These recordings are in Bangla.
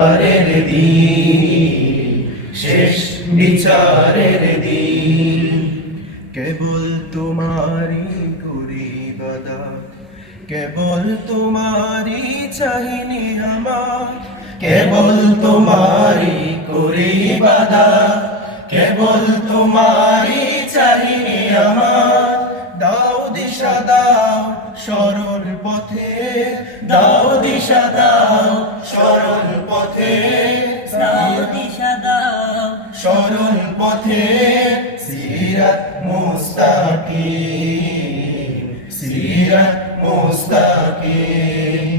বিচারের দিন, শেষ বিচারের দিন। কেবল তোমারই করি ইবাদত, কেবল তোমারই চাহিনি আমার, কেবল তোমারই করি ইবাদত, কেবল তোমারই চাহিনি আমার। দাও দিশা দাও সরল পথে, দাও দিশা দাও সরল পথে, দাও দিশা দাও সরল পথে। সিরাত মুস্তাকিম, সিরাত মুস্তাকিম।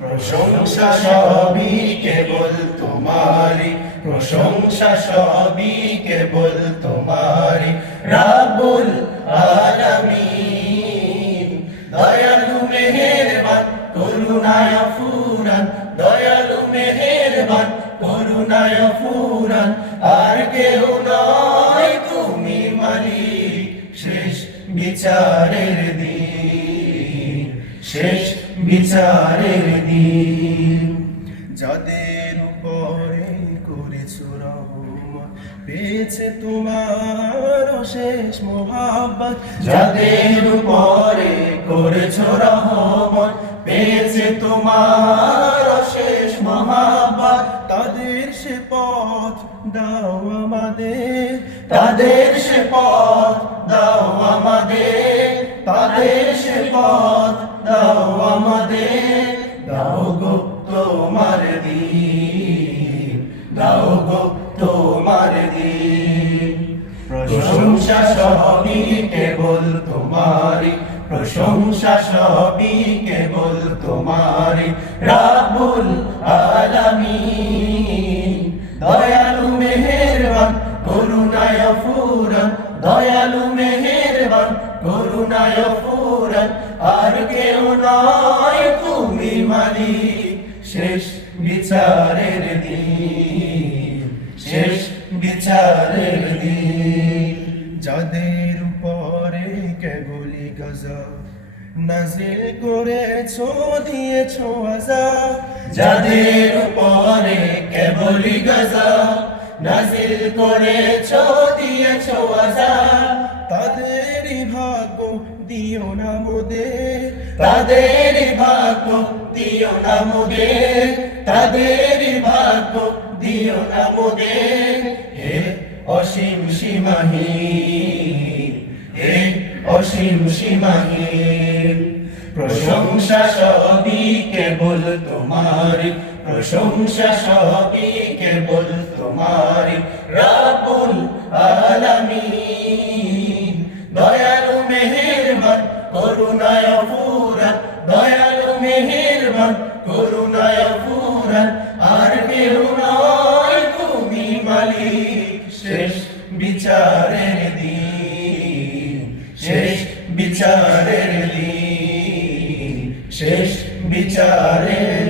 প্রশংসা সবই কেবল তোমারি, প্রশংসা সবই কেবল তোমারি। রাব্বুল আলামিন দয়ালু মেহেরবান করুণায় ফুরান, দয়ালু মেহেরবান করুণায় ফুরান। আর কেউ নয় তুমি মালিক, শেষ বিচারের দিন, শেষ বিচারের দিন। যাদের উপরে করেছো রহমত, পেয়েছে তোমার অশেষ মোহাব্বত। যাদের উপরে করেছো রহমত, পেয়েছে তোমার অশেষ মোহাব্বত। তাদের সে পথ দাও আমাদের, তাদের সে পথ দাও আমাদের, তাদের সে পথ দাও আমাদের। দাও গো তোমার দিন, দাও গো তোমার দিন। প্রশংসা সবই কেবল তোমারি, প্রশংসা সবই কেবল তোমারি। রাব্বুল আলামিন দয়ালু মেহেরবান করুণায় ফুরান, দয়ালু মেহেরবান করুণায় ফুরান। আর কেউ নয় তুমি মালিক, শেষ বিচারের দিন, শেষ বিচারের দিন। যাদের উপরে কেবলই গজব নাজিল করেছো, দিয়েছো আযাব। যাদের উপরে কেবলই গজব নাজিল করেছো, দিয়েছো আযাব। তাদেরই ভাগ্য দিও না মোদের, তাদেরই ভাগ্য দিও না মোদের, তাদেরই ভাগ্য দিও না মোদের। হে অসীম সীমাহীন, হে অসীম সীমাহীন। প্রশংসা সবই কেবল তোমারি, প্রশংসা সবই কেবল তোমারি। রাব্বুল আলামিন দয়ালু মেহেরবান করুণায় ফুরান, দয়ালু মেহেরবান করুণায় ফুরান। আর কেউ নয় তুমি মালিক, শেষ বিচারের দিন, শেষ বিচারের দিন, শেষ বিচারের